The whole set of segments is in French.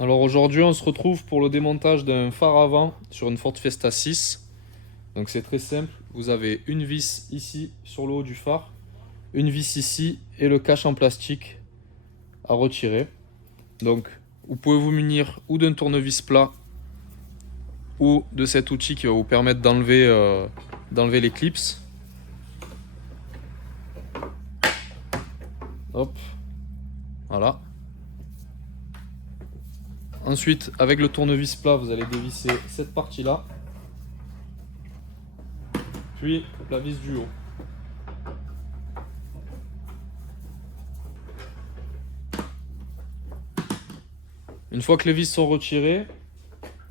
Alors aujourd'hui on se retrouve pour le démontage d'un phare avant sur une Ford Fiesta 6. Donc c'est très simple, vous avez une vis ici sur le haut du phare, une vis ici et le cache en plastique à retirer. Donc vous pouvez vous munir ou d'un tournevis plat ou de cet outil qui va vous permettre d'enlever les clips. Hop, voilà. Ensuite, avec le tournevis plat, vous allez dévisser cette partie-là, puis la vis du haut. Une fois que les vis sont retirées,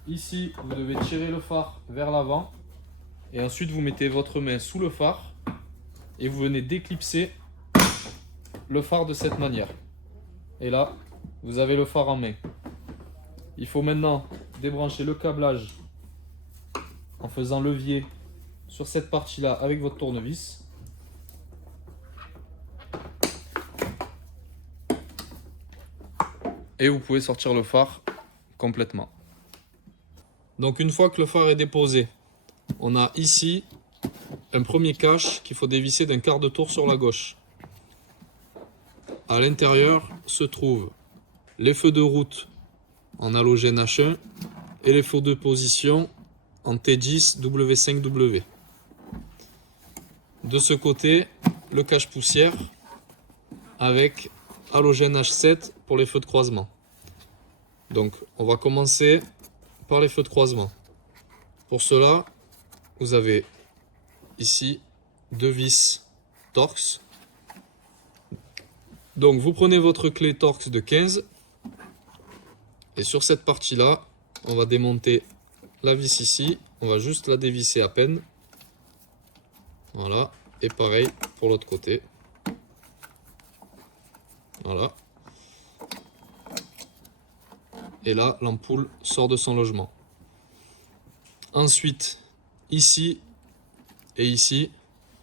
ici, vous devez tirer le phare vers l'avant et ensuite vous mettez votre main sous le phare et vous venez déclipser le phare de cette manière. Et là, vous avez le phare en main. Il faut maintenant débrancher le câblage en faisant levier sur cette partie-là avec votre tournevis. Et vous pouvez sortir le phare complètement. Donc une fois que le phare est déposé, on a ici un premier cache qu'il faut dévisser d'un quart de tour sur la gauche. À l'intérieur se trouvent les feux de route en halogène H1 et les feux de position en T10 W5W. De ce côté, le cache poussière avec halogène H7 pour les feux de croisement. Donc on va commencer par les feux de croisement. Pour cela, vous avez ici deux vis Torx. Donc vous prenez votre clé Torx de 15 et sur cette partie là, on va démonter la vis ici, on va juste la dévisser à peine. Voilà, et pareil pour l'autre côté. Voilà. Et là, l'ampoule sort de son logement. Ensuite, ici et ici,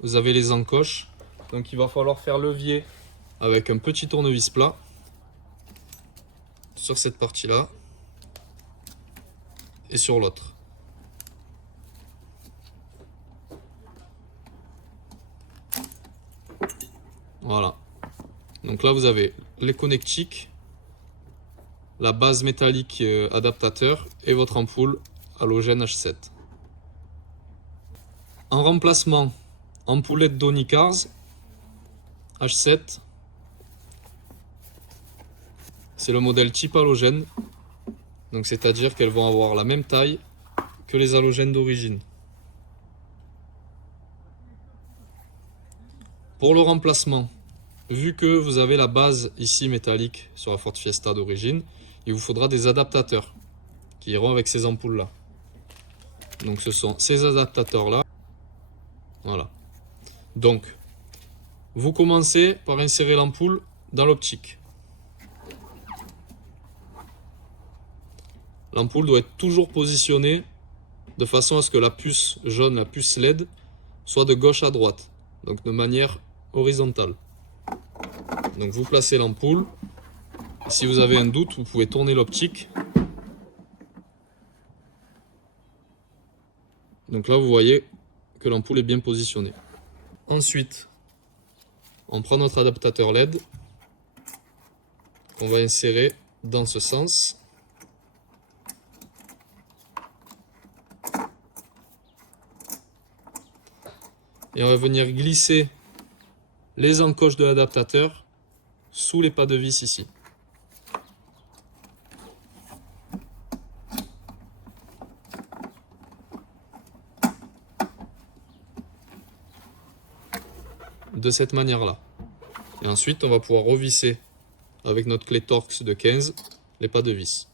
vous avez les encoches. Donc il va falloir faire levier avec un petit tournevis plat sur cette partie-là et sur l'autre. Voilà. Donc là, vous avez les connectiques, la base métallique adaptateur et votre ampoule halogène H7. En remplacement, ampoulette Donicars H7. C'est le modèle type halogène. Donc c'est-à-dire qu'elles vont avoir la même taille que les halogènes d'origine. Pour le remplacement, vu que vous avez la base ici métallique sur la Ford Fiesta d'origine, il vous faudra des adaptateurs qui iront avec ces ampoules là. Donc ce sont ces adaptateurs là. Voilà. Donc vous commencez par insérer l'ampoule dans l'optique. L'ampoule doit être toujours positionnée de façon à ce que la puce jaune, la puce LED, soit de gauche à droite, donc de manière horizontale. Donc vous placez l'ampoule. Si vous avez un doute, vous pouvez tourner l'optique. Donc là, vous voyez que l'ampoule est bien positionnée. Ensuite, on prend notre adaptateur LED qu'on va insérer dans ce sens. Et on va venir glisser les encoches de l'adaptateur sous les pas de vis ici. De cette manière-là. Et ensuite, on va pouvoir revisser avec notre clé Torx de 15 les pas de vis.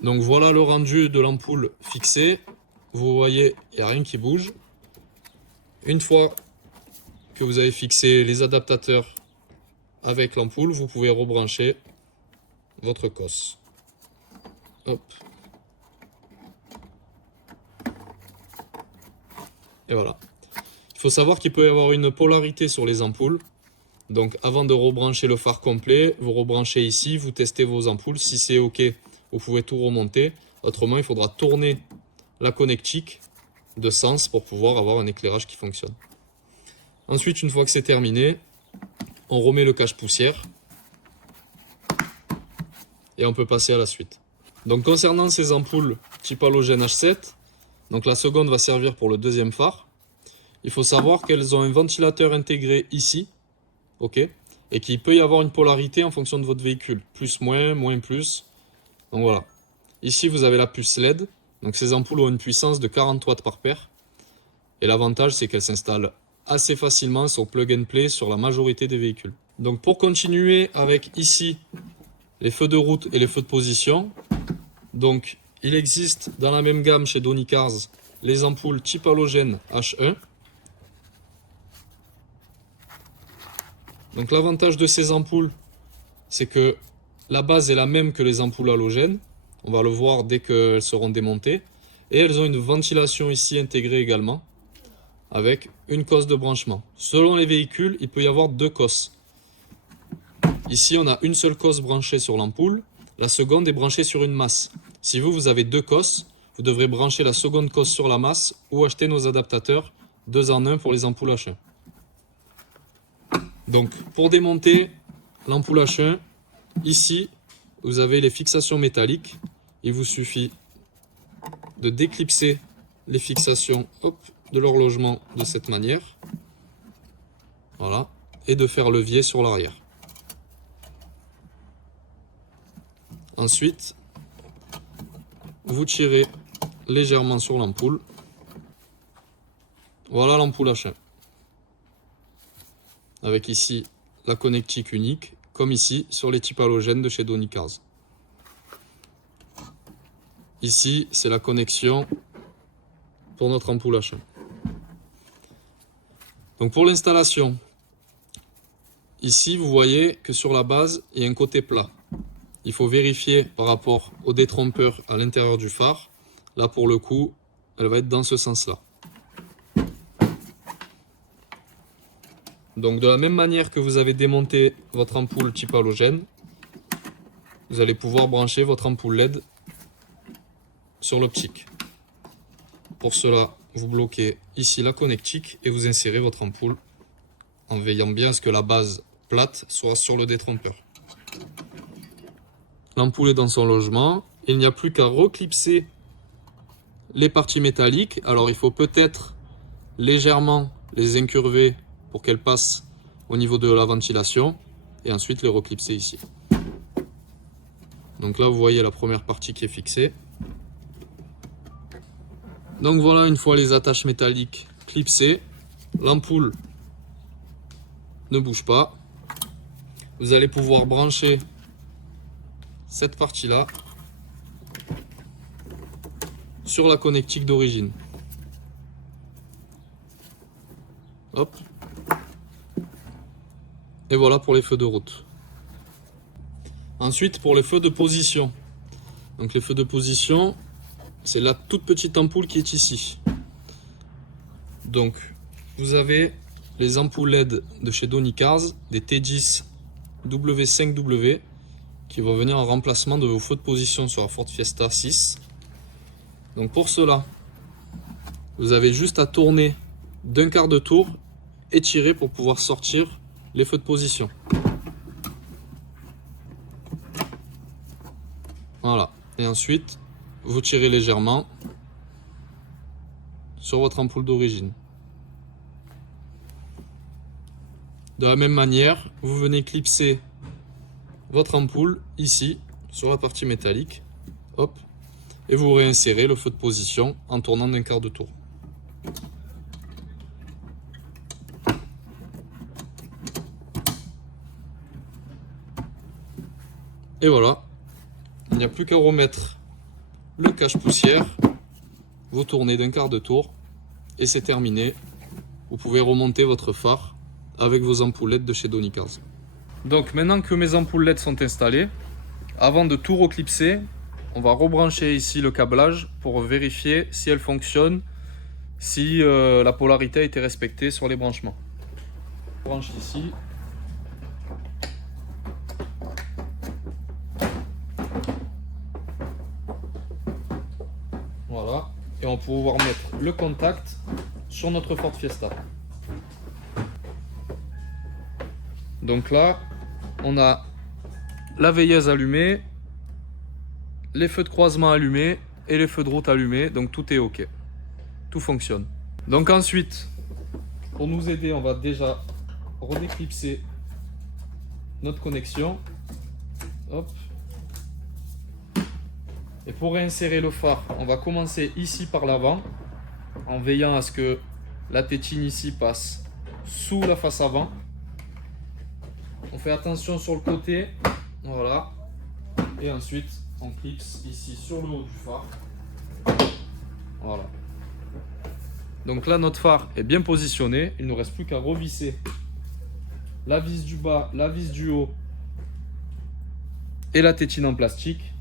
Donc voilà le rendu de l'ampoule fixée. Vous voyez, il n'y a rien qui bouge. Une fois que vous avez fixé les adaptateurs avec l'ampoule, vous pouvez rebrancher votre cosse. Hop. Et voilà. Il faut savoir qu'il peut y avoir une polarité sur les ampoules. Donc avant de rebrancher le phare complet, vous rebranchez ici, vous testez vos ampoules. Si c'est OK, vous pouvez tout remonter. Autrement, il faudra tourner la connectique de sens pour pouvoir avoir un éclairage qui fonctionne. Ensuite, une fois que c'est terminé, on remet le cache-poussière et on peut passer à la suite. Donc concernant ces ampoules type halogène H7, donc la seconde va servir pour le deuxième phare. Il faut savoir qu'elles ont un ventilateur intégré ici, ok, et qu'il peut y avoir une polarité en fonction de votre véhicule, plus, moins, plus. Donc voilà. Ici, vous avez la puce LED. Donc ces ampoules ont une puissance de 40 watts par paire. Et l'avantage, c'est qu'elles s'installent assez facilement sur plug and play sur la majorité des véhicules. Donc pour continuer avec ici les feux de route et les feux de position, donc il existe dans la même gamme chez Donny Cars les ampoules type halogène H1. Donc l'avantage de ces ampoules, c'est que la base est la même que les ampoules halogènes. On va le voir dès qu'elles seront démontées. Et elles ont une ventilation ici intégrée également, avec une cosse de branchement. Selon les véhicules, il peut y avoir deux cosses. Ici, on a une seule cosse branchée sur l'ampoule. La seconde est branchée sur une masse. Si vous avez deux cosses, vous devrez brancher la seconde cosse sur la masse ou acheter nos adaptateurs 2 en 1 pour les ampoules H1. Donc, pour démonter l'ampoule H1, ici, vous avez les fixations métalliques. Il vous suffit de déclipser les fixations de l'horlogement de cette manière. Voilà. Et de faire levier sur l'arrière. Ensuite, vous tirez légèrement sur l'ampoule. Voilà l'ampoule H1. Avec ici la connectique unique, comme ici sur les types halogènes de chez Donny Cars. Ici, c'est la connexion pour notre ampoule H1. Donc pour l'installation, ici vous voyez que sur la base, il y a un côté plat. Il faut vérifier par rapport au détrompeur à l'intérieur du phare. Là pour le coup, elle va être dans ce sens-là. Donc de la même manière que vous avez démonté votre ampoule type halogène, vous allez pouvoir brancher votre ampoule LED sur l'optique. Pour cela, vous bloquez ici la connectique et vous insérez votre ampoule en veillant bien à ce que la base plate soit sur le détrompeur. L'ampoule est dans son logement. Il n'y a plus qu'à reclipser les parties métalliques. Alors il faut peut-être légèrement les incurver pour qu'elles passent au niveau de la ventilation et ensuite les reclipser ici. Donc là vous voyez la première partie qui est fixée. Donc voilà, une fois les attaches métalliques clipsées, l'ampoule ne bouge pas. Vous allez pouvoir brancher cette partie-là sur la connectique d'origine. Hop. Et voilà pour les feux de route. Ensuite, pour les feux de position. Donc les feux de position, c'est la toute petite ampoule qui est ici. Donc, vous avez les ampoules LED de chez Donny Cars, des T10 W5W, qui vont venir en remplacement de vos feux de position sur la Ford Fiesta 6. Donc pour cela, vous avez juste à tourner d'un quart de tour et tirer pour pouvoir sortir les feux de position. Voilà. Et ensuite, vous tirez légèrement sur votre ampoule d'origine. De la même manière, vous venez clipser votre ampoule ici sur la partie métallique. Hop. Et vous réinsérez le feu de position en tournant d'un quart de tour. Et voilà. Il n'y a plus qu'à remettre le cache-poussière. Vous tournez d'un quart de tour et c'est terminé. Vous pouvez remonter votre phare avec vos ampoules LED de chez Donny Cars. Donc maintenant que mes ampoules LED sont installées, avant de tout reclipser, on va rebrancher ici le câblage pour vérifier si elle fonctionne, si la polarité a été respectée sur les branchements. On branche ici. Voilà. Et on va pouvoir mettre le contact sur notre Ford Fiesta. Donc là, on a la veilleuse allumée, les feux de croisement allumés et les feux de route allumés. Donc tout est OK. Tout fonctionne. Donc ensuite, pour nous aider, on va déjà redéclipser notre connexion. Hop. Et pour réinsérer le phare, on va commencer ici par l'avant, en veillant à ce que la tétine ici passe sous la face avant. On fait attention sur le côté, voilà. Et ensuite, on clipse ici sur le haut du phare. Voilà. Donc là, notre phare est bien positionné. Il ne nous reste plus qu'à revisser la vis du bas, la vis du haut et la tétine en plastique.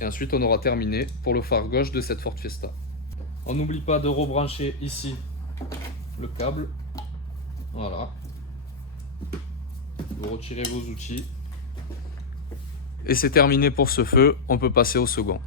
Et ensuite, on aura terminé pour le phare gauche de cette Ford Fiesta. On n'oublie pas de rebrancher ici le câble. Voilà. Vous retirez vos outils. Et c'est terminé pour ce feu. On peut passer au second.